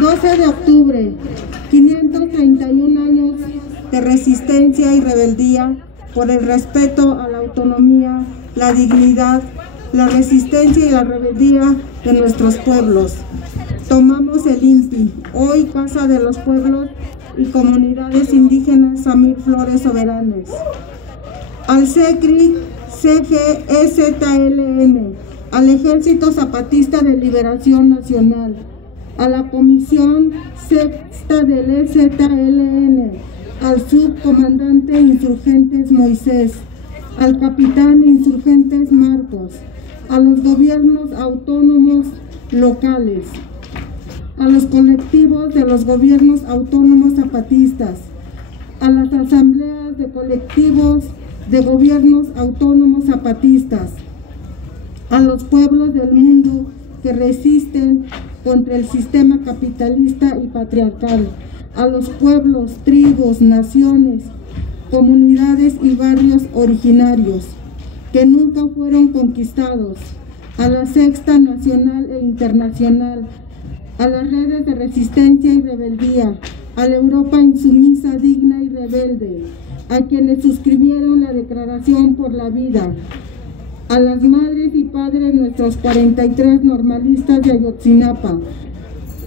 12 de octubre, 531 años de resistencia y rebeldía por el respeto a la autonomía, la dignidad, la resistencia y la rebeldía de nuestros pueblos. Tomamos el INPI, hoy Casa de los Pueblos y Comunidades Indígenas Samir Flores Soberanes. Al CECRI, CGEZLN, al Ejército Zapatista de Liberación Nacional, a la Comisión Sexta del EZLN, al Subcomandante Insurgentes Moisés, al Capitán Insurgentes Marcos, a los gobiernos autónomos locales, a los colectivos de los gobiernos autónomos zapatistas, a las asambleas de colectivos de gobiernos autónomos zapatistas, a los pueblos del mundo que resisten contra el sistema capitalista y patriarcal, a los pueblos, tribus, naciones, comunidades y barrios originarios que nunca fueron conquistados, a la Sexta Nacional e Internacional, a las redes de resistencia y rebeldía, a la Europa insumisa, digna y rebelde, a quienes suscribieron la Declaración por la Vida, a las madres y padres de nuestros 43 normalistas de Ayotzinapa,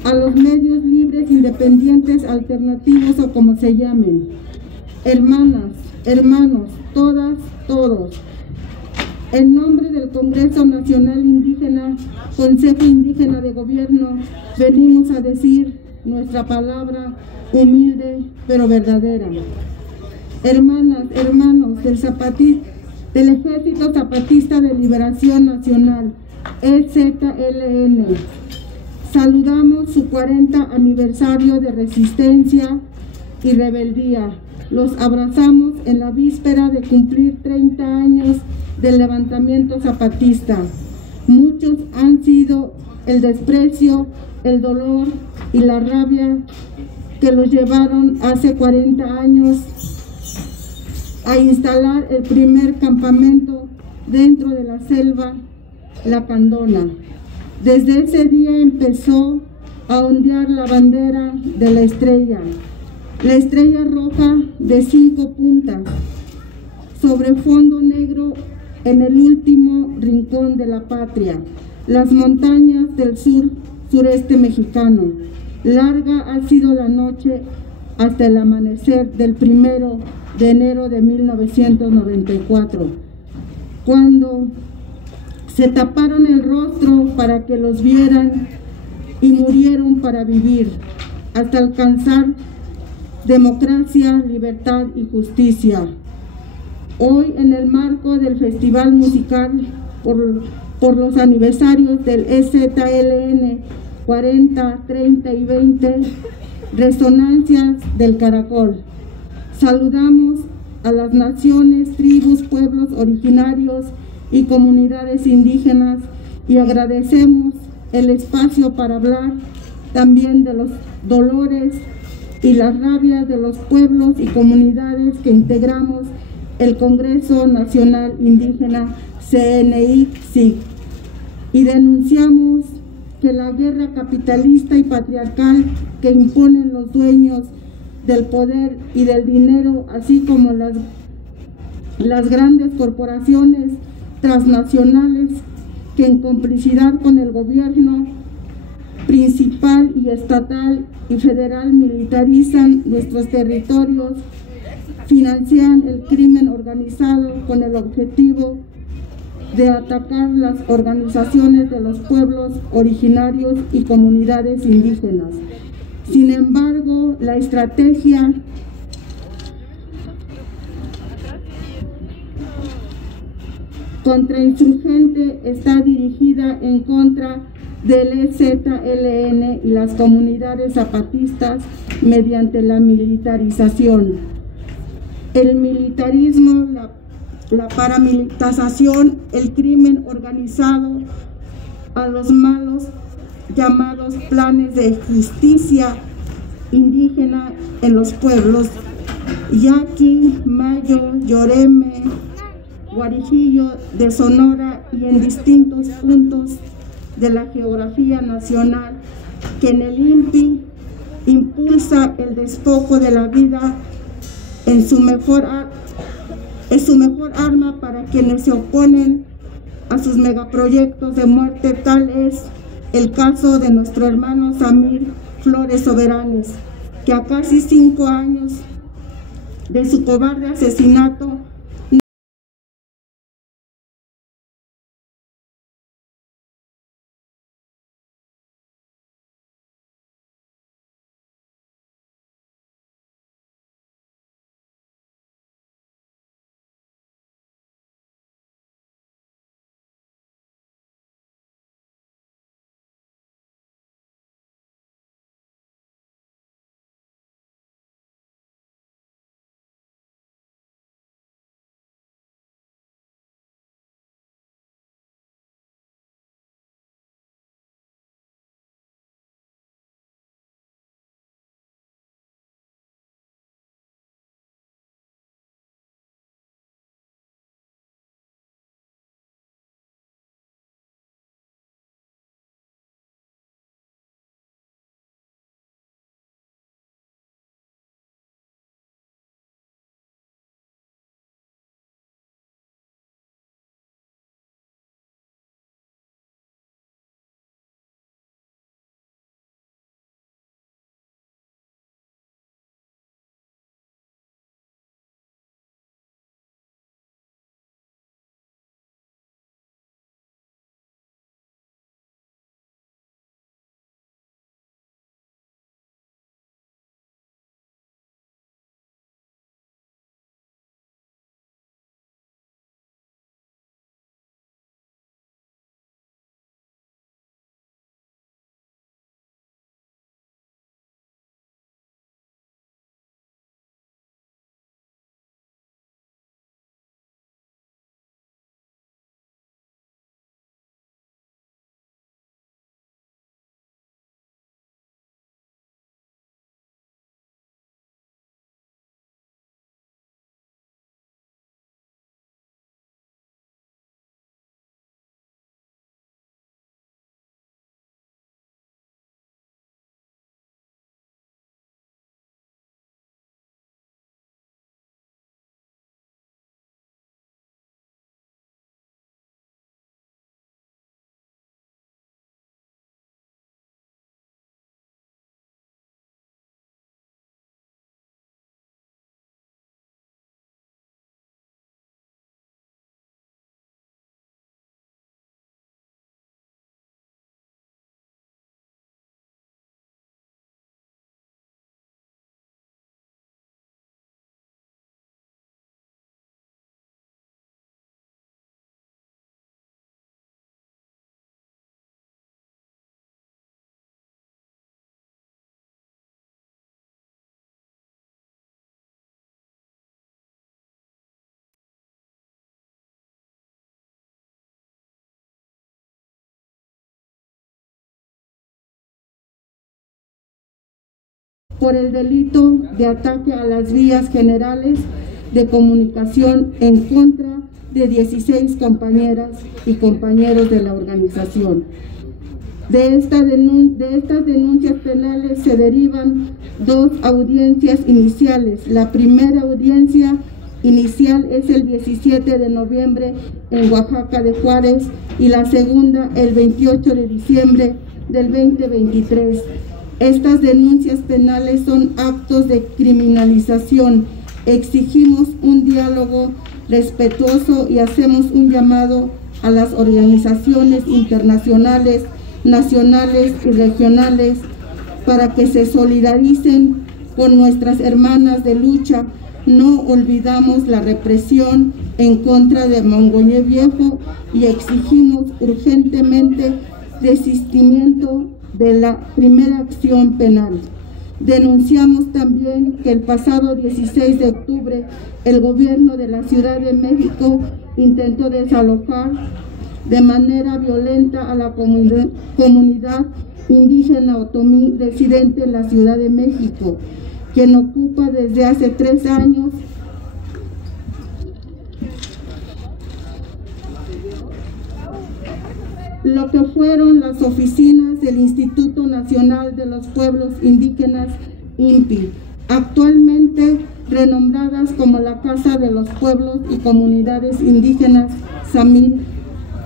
a los medios libres, independientes, alternativos o como se llamen. Hermanas, hermanos, todas, todos, en nombre del Congreso Nacional Indígena, Consejo Indígena de Gobierno, venimos a decir nuestra palabra humilde pero verdadera. Hermanas, hermanos del Ejército Zapatista de Liberación Nacional, EZLN, saludamos su 40 aniversario de resistencia y rebeldía. Los abrazamos en la víspera de cumplir 30 años del levantamiento zapatista. Muchos han sido el desprecio, el dolor y la rabia que los llevaron hace 40 años a instalar el primer campamento dentro de la selva Lacandona. Desde ese día empezó a ondear la bandera de la estrella roja de 5 puntas, sobre fondo negro en el último rincón de la patria, las montañas del sureste mexicano. Larga ha sido la noche hasta el amanecer del 1 de enero de 1994, cuando se taparon el rostro para que los vieran y murieron para vivir, hasta alcanzar democracia, libertad y justicia. Hoy, en el marco del Festival Musical por los aniversarios del EZLN 40, 30 y 20, Resonancias del Caracol, saludamos a las naciones, tribus, pueblos originarios y comunidades indígenas y agradecemos el espacio para hablar también de los dolores y las rabias de los pueblos y comunidades que integramos el Congreso Nacional Indígena CNI-CIC, y denunciamos que la guerra capitalista y patriarcal que imponen los dueños del poder y del dinero, así como las grandes corporaciones transnacionales que en complicidad con el gobierno principal y estatal y federal militarizan nuestros territorios, financian el crimen organizado con el objetivo de atacar las organizaciones de los pueblos originarios y comunidades indígenas. Sin embargo, la estrategia contrainsurgente está dirigida en contra del EZLN y las comunidades zapatistas mediante la militarización, el militarismo, la paramilitarización, el crimen organizado, a los malos llamados planes de justicia indígena en los pueblos Yaqui, Mayo, Yoreme, Guarijillo de Sonora y en distintos puntos de la geografía nacional que en el INPI impulsa el despojo de la vida es su mejor arma para quienes se oponen a sus megaproyectos de muerte. Tal es el caso de nuestro hermano Samir Flores Soberanes, que a casi 5 años de su cobarde asesinato por el delito de ataque a las vías generales de comunicación en contra de 16 compañeras y compañeros de la organización. De estas denuncias penales se derivan 2 audiencias iniciales. La primera audiencia inicial es el 17 de noviembre en Oaxaca de Juárez y la segunda el 28 de diciembre del 2023. Estas denuncias penales son actos de criminalización. Exigimos un diálogo respetuoso y hacemos un llamado a las organizaciones internacionales, nacionales y regionales para que se solidaricen con nuestras hermanas de lucha. No olvidamos la represión en contra de Mongoñé Viejo y exigimos urgentemente desistimiento de la primera acción penal. Denunciamos también que el pasado 16 de octubre el gobierno de la Ciudad de México intentó desalojar de manera violenta a la comunidad indígena otomí residente en la Ciudad de México, quien ocupa desde hace 3 años lo que fueron las oficinas del Instituto Nacional de los Pueblos Indígenas, INPI, actualmente renombradas como la Casa de los Pueblos y Comunidades Indígenas Samil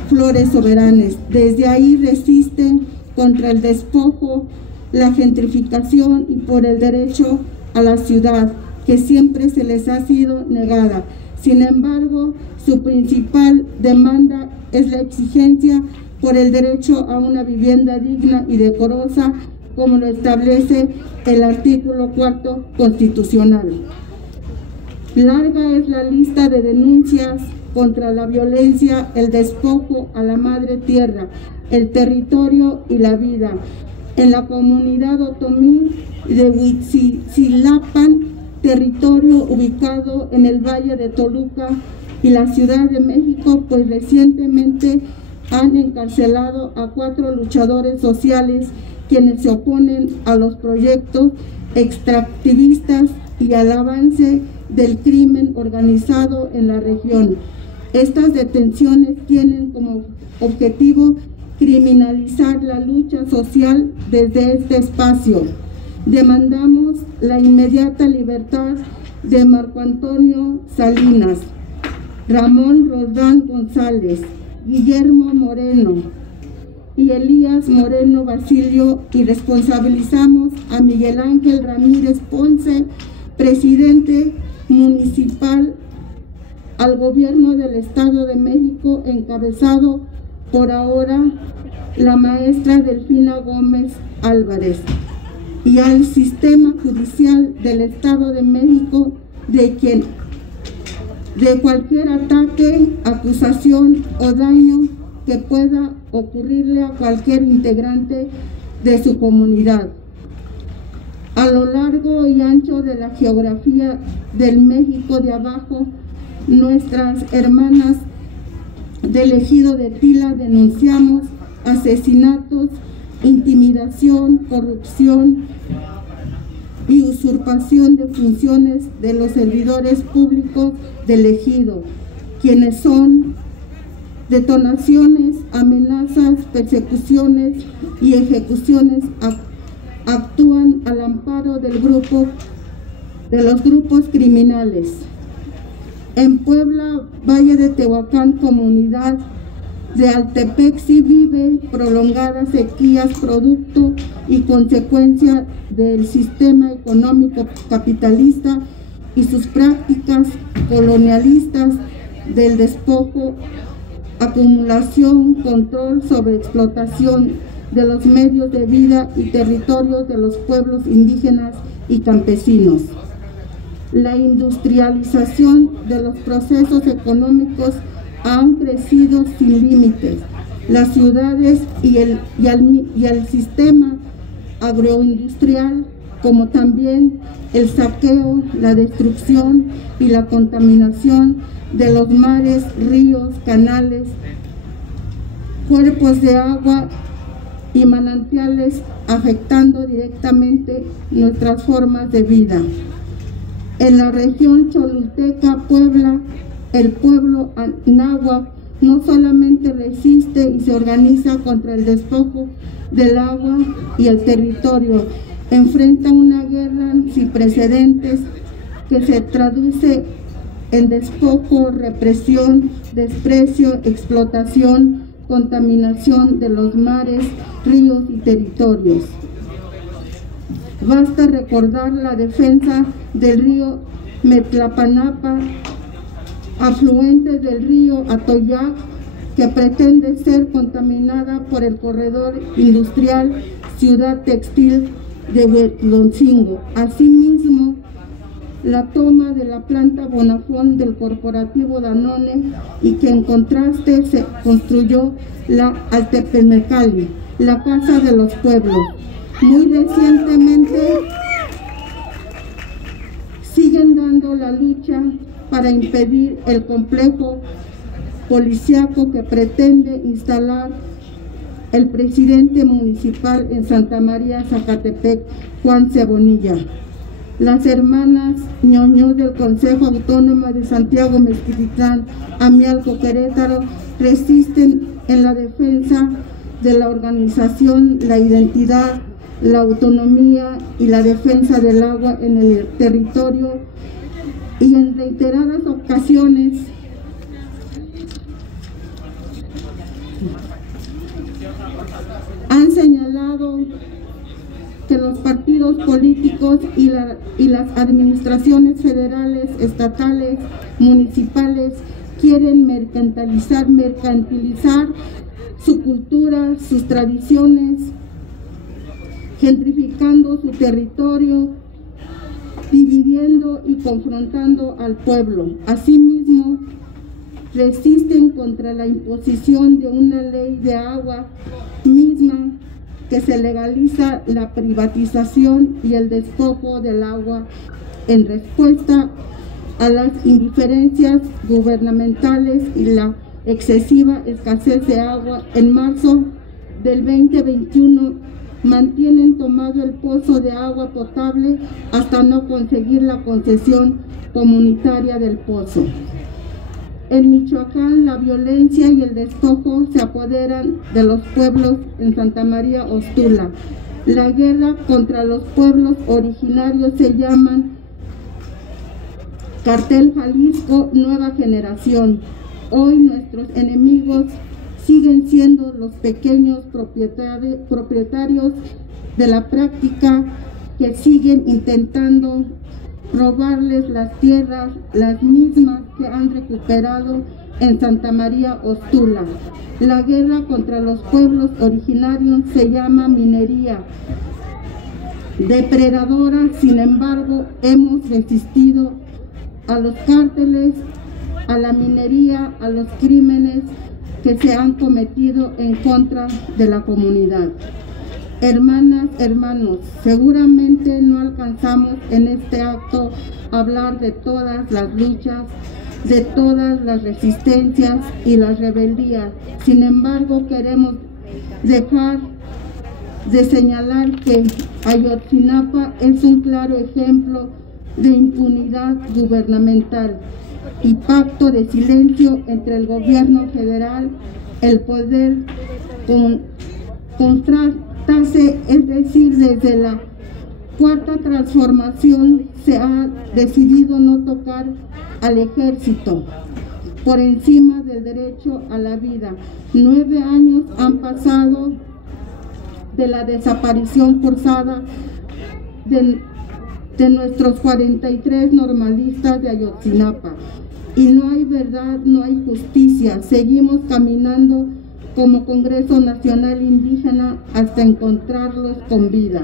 Flores Soberanes. Desde ahí resisten contra el despojo, la gentrificación y por el derecho a la ciudad, que siempre se les ha sido negada. Sin embargo, su principal demanda es la exigencia por el derecho a una vivienda digna y decorosa, como lo establece el artículo 4 constitucional. Larga es la lista de denuncias contra la violencia, el despojo a la madre tierra, el territorio y la vida. En la comunidad otomí de Huitzilapan, territorio ubicado en el Valle de Toluca y la Ciudad de México, pues recientemente han encarcelado a 4 luchadores sociales quienes se oponen a los proyectos extractivistas y al avance del crimen organizado en la región. Estas detenciones tienen como objetivo criminalizar la lucha social desde este espacio. Demandamos la inmediata libertad de Marco Antonio Salinas, Ramón Roldán González, Guillermo Moreno y Elías Moreno Basilio, y responsabilizamos a Miguel Ángel Ramírez Ponce, presidente municipal, al gobierno del Estado de México, encabezado por ahora la maestra Delfina Gómez Álvarez, y al sistema judicial del Estado de México, de cualquier ataque, acusación o daño que pueda ocurrirle a cualquier integrante de su comunidad. A lo largo y ancho de la geografía del México de abajo, nuestras hermanas del ejido de Tila denunciamos asesinatos, intimidación, corrupción y usurpación de funciones de los servidores públicos del ejido, quienes son detonaciones, amenazas, persecuciones y ejecuciones actúan al amparo de los grupos criminales. En Puebla, Valle de Tehuacán, comunidad de Altepexi, vive prolongadas sequías producto y consecuencia del sistema económico capitalista y sus prácticas colonialistas del despojo, acumulación, control sobre explotación de los medios de vida y territorios de los pueblos indígenas y campesinos. La industrialización de los procesos económicos han crecido sin límites. Las ciudades y el sistema agroindustrial, como también el saqueo, la destrucción y la contaminación de los mares, ríos, canales, cuerpos de agua y manantiales, afectando directamente nuestras formas de vida. En la región Cholulteca, Puebla, el pueblo náhuatl no solamente resiste y se organiza contra el despojo del agua y el territorio, enfrenta una guerra sin precedentes que se traduce en despojo, represión, desprecio, explotación, contaminación de los mares, ríos y territorios. Basta recordar la defensa del río Metlapanapa, afluente del río Atoyac, que pretende ser contaminada por el corredor industrial Ciudad Textil de Huetloncingo. Asimismo, la toma de la planta Bonafón del corporativo Danone, y que en contraste se construyó la Altepemecali, la Casa de los Pueblos. Muy recientemente siguen dando la lucha para impedir el complejo policiaco que pretende instalar el presidente municipal en Santa María, Zacatepec, Juan Cebonilla. Las hermanas ñoños del Consejo Autónomo de Santiago Mezquititlán, Amialco, Querétaro, resisten en la defensa de la organización, la identidad, la autonomía y la defensa del agua en el territorio, y en reiteradas ocasiones han señalado que los partidos políticos y las administraciones federales, estatales, municipales quieren mercantilizar su cultura, sus tradiciones, gentrificando su territorio, dividiendo y confrontando al pueblo. Asimismo, resisten contra la imposición de una ley de agua misma que se legaliza la privatización y el despojo del agua en respuesta a las indiferencias gubernamentales y la excesiva escasez de agua. En marzo del 2021 mantienen tomado el pozo de agua potable hasta no conseguir la concesión comunitaria del pozo. En Michoacán, la violencia y el despojo se apoderan de los pueblos en Santa María Ostula. La guerra contra los pueblos originarios se llaman Cartel Jalisco Nueva Generación. Hoy nuestros enemigos siguen siendo los pequeños propietarios de la práctica que siguen intentando robarles las tierras, las mismas que han recuperado en Santa María Ostula. La guerra contra los pueblos originarios se llama minería depredadora. Sin embargo, hemos resistido a los cárteles, a la minería, a los crímenes que se han cometido en contra de la comunidad. Hermanas, hermanos, seguramente no alcanzamos en este acto a hablar de todas las luchas, de todas las resistencias y las rebeldías. Sin embargo, queremos dejar de señalar que Ayotzinapa es un claro ejemplo de impunidad gubernamental y pacto de silencio entre el gobierno federal, el poder es decir, desde la Cuarta Transformación se ha decidido no tocar al ejército por encima del derecho a la vida. 9 años han pasado de la desaparición forzada de nuestros 43 normalistas de Ayotzinapa. Y no hay verdad, no hay justicia. Seguimos caminando como Congreso Nacional Indígena hasta encontrarlos con vida.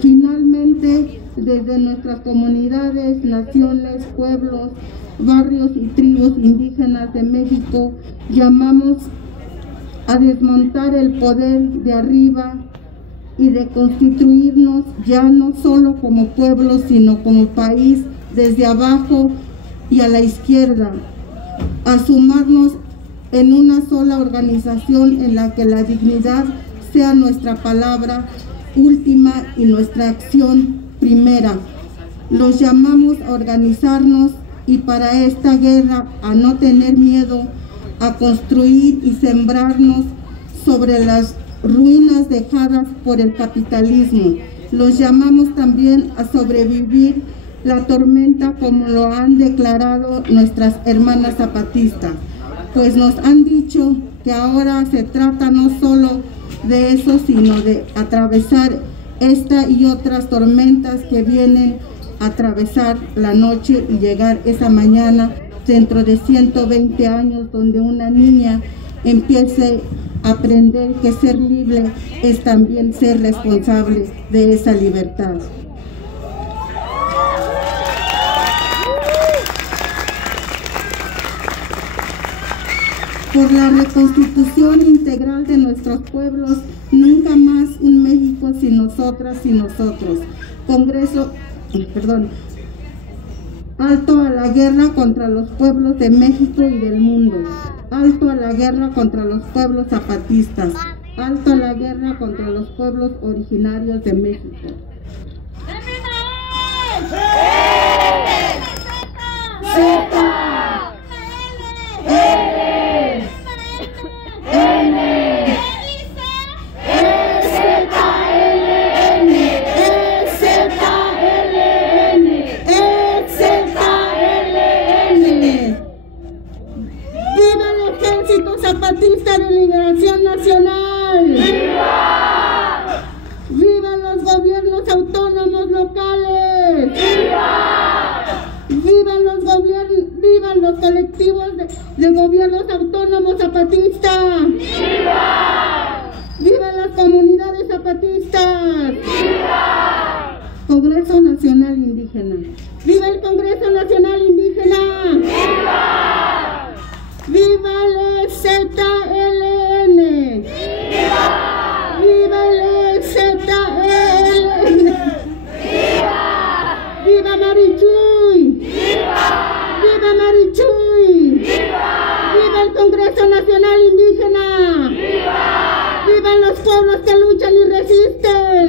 Finalmente, desde nuestras comunidades, naciones, pueblos, barrios y tribus indígenas de México, llamamos a desmontar el poder de arriba y de constituirnos ya no solo como pueblo, sino como país, desde abajo y a la izquierda, a sumarnos en una sola organización en la que la dignidad sea nuestra palabra última y nuestra acción primera. Los llamamos a organizarnos y para esta guerra a no tener miedo, a construir y sembrarnos sobre las ruinas dejadas por el capitalismo. Los llamamos también a sobrevivir la tormenta como lo han declarado nuestras hermanas zapatistas, pues nos han dicho que ahora se trata no solo de eso, sino de atravesar esta y otras tormentas que vienen a atravesar la noche y llegar esa mañana dentro de 120 años, donde una niña empiece a aprender que ser libre es también ser responsable de esa libertad. Por la reconstitución integral de nuestros pueblos, nunca más un México sin nosotras y nosotros. Alto a la guerra contra los pueblos de México y del mundo. Alto a la guerra contra los pueblos zapatistas. Alto a la guerra contra los pueblos originarios de México. autónomos locales. ¡Vivan los colectivos de gobiernos autónomos zapatistas! ¡Vivan las comunidades zapatistas! Congreso Nacional Indígena. ¡Viva el Congreso Nacional Indígena! ¡Viva el EZLN! ¡Viva el EZLN! ¡Viva Marichuy! ¡Viva Marichuy! ¡Viva el Congreso Nacional Indígena! ¡Vivan los pueblos que luchan y resisten!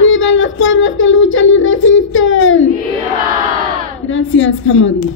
¡Vivan los pueblos que luchan y resisten! Gracias, Hamadi.